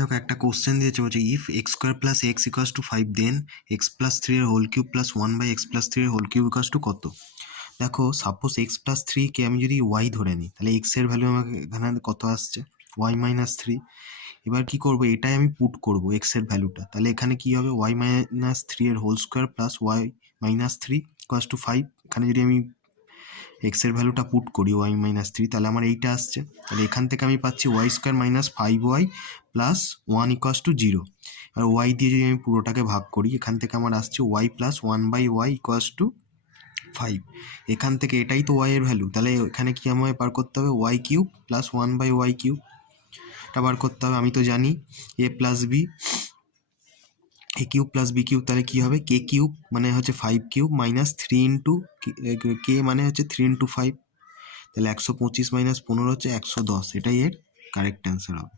দেখো একটা কোশ্চেন দিয়েছে, বলছে if x square plus x equals to 5 then x plus 3 এর whole cube plus 1/x plus 3 এর হোল কিউব ইকুয়ালস টু কত। দেখো সাপোজ এক্স প্লাস 3 কে আমি যদি ওয়াই ধরে নিই, তাহলে এক্স এর ভ্যালু আমাকে এখানে কত আসছে, ওয়াই মাইনাস 3। এবার কি করবো, এটাই আমি পুট করবো এক্স এর ভ্যালুটা, তাহলে এখানে কি হবে, ওয়াই মাইনাস 3 এর whole square plus y minus 3 equals to 5। এখানে যদি আমি এক্স এর ভ্যালুটা পুট করি ওয়াই মাইনাস 3, তাহলে আমার এইটা আসছে। তাহলে এখান থেকে আমি পাচ্ছি y square minus 5y plus 1 equals to 0। আর ওয়াই দিয়ে যদি আমি পুরোটাকে ভাগ করি, এখান থেকে আমার আসছে Y plus 1/y equals to 5। এখান থেকে এটাই তো ওয়াই এর ভ্যালু, তাহলে এখানে কি আমায় বার করতে হবে, ওয়াই কিউব প্লাস 1/y কিউবটা বার করতে হবে। আমি তো জানি এ প্লাস বি, এ কিউব প্লাস বি কিউব, তাহলে কি হবে, কে কিউব মানে হচ্ছে 5 কিউব মাইনাস 3 ইন্টু কে মানে হচ্ছে 3 ইন্টু 5, তাহলে 125 মাইনাস 15 হচ্ছে 110। এটাই এর কারেক্ট অ্যান্সার হবে।